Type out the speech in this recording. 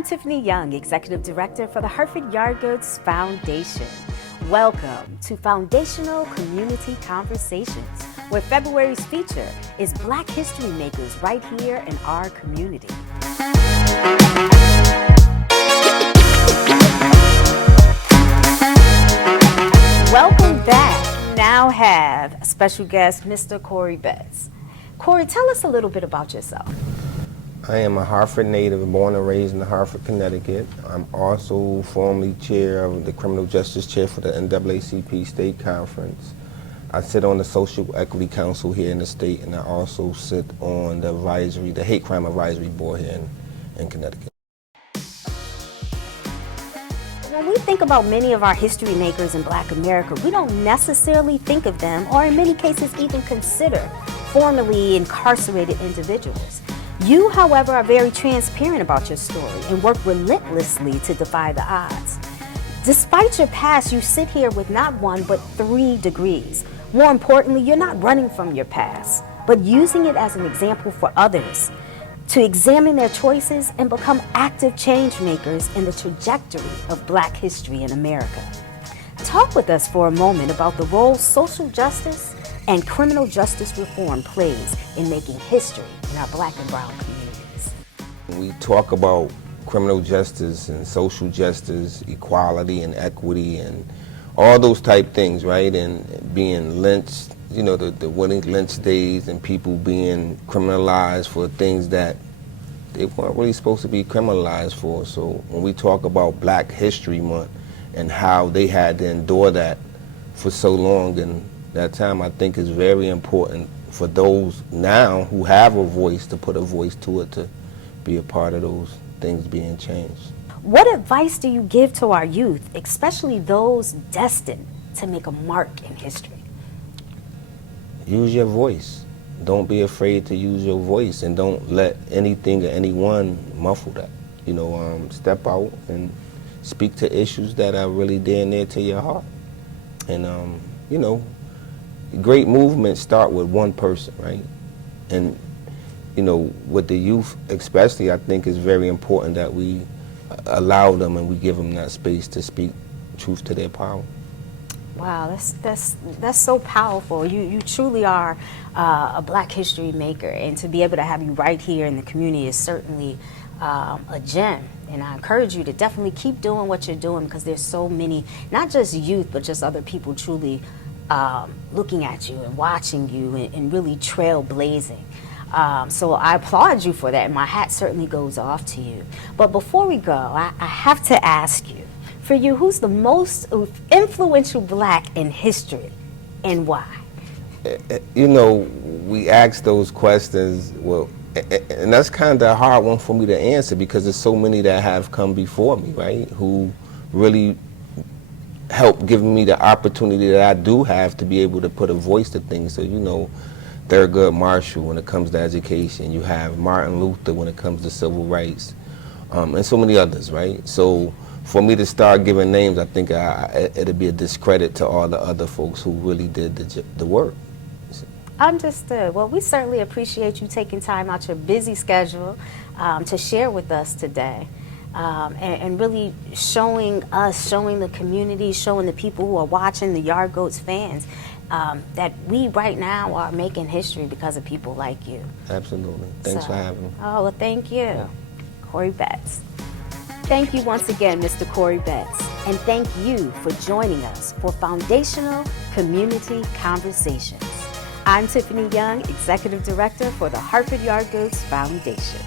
I'm Tiffany Young, Executive Director for the Hartford Yard Goods Foundation. Welcome to Foundational Community Conversations, where February's feature is Black history makers right here in our community. Welcome back. Now have special guest, Mr. Corrie Betts. Corrie, tell us a little bit about yourself. I am a Hartford native, born and raised in Hartford, Connecticut. I'm also formerly chair of the Criminal Justice Chair for the NAACP State Conference. I sit on the Social Equity Council here in the state, and I also sit on the Hate Crime Advisory Board here in Connecticut. When we think about many of our history makers in Black America, we don't necessarily think of them, or in many cases even consider, formerly incarcerated individuals. You, however, are very transparent about your story and work relentlessly to defy the odds. Despite your past, you sit here with not one, but 3 degrees. More importantly, you're not running from your past, but using it as an example for others to examine their choices and become active change makers in the trajectory of Black history in America. Talk with us for a moment about the role social justice and criminal justice reform plays in making history in our Black and brown communities. We talk about criminal justice and social justice, equality and equity and all those type things, right? And being lynched, you know, the winning lynch days and people being criminalized for things that they weren't really supposed to be criminalized for. So when we talk about Black History Month and how they had to endure that for so long in that time, I think is very important for those now who have a voice to put a voice to it, to be a part of those things being changed. What advice do you give to our youth, especially those destined to make a mark in history? Use your voice. Don't be afraid to use your voice, and don't let anything or anyone muffle that. You know, step out and speak to issues that are really dear and near to your heart. And, you know, great movements start with one person, right? And, you know, with the youth especially, I think it's very important that we allow them and we give them that space to speak truth to their power. Wow, that's so powerful. You truly are a Black history maker, and to be able to have you right here in the community is certainly a gem. And I encourage you to definitely keep doing what you're doing, because there's so many, not just youth, but just other people truly looking at you and watching you and really trailblazing. So I applaud you for that, and my hat certainly goes off to you. But before we go, I have to ask you, for you, who's the most influential Black in history, and why? You know, we ask those questions, well, and that's kind of a hard one for me to answer, because there's so many that have come before me, right, who really help giving me the opportunity that I do have to be able to put a voice to things. So, you know, Thurgood Marshall when it comes to education, you have Martin Luther when it comes to civil rights, and so many others, right? So for me to start giving names, I think it'd be a discredit to all the other folks who really did the work. Understood. Well, we certainly appreciate you taking time out your busy schedule to share with us today. And really showing us, showing the community, showing the people who are watching, the Yard Goats fans, that we right now are making history because of people like you. Absolutely. Thanks for having me. Oh, well, thank you. Corrie Betts. Thank you once again, Mr. Corrie Betts. And thank you for joining us for Foundational Community Conversations. I'm Tiffany Young, Executive Director for the Hartford Yard Goods Foundation.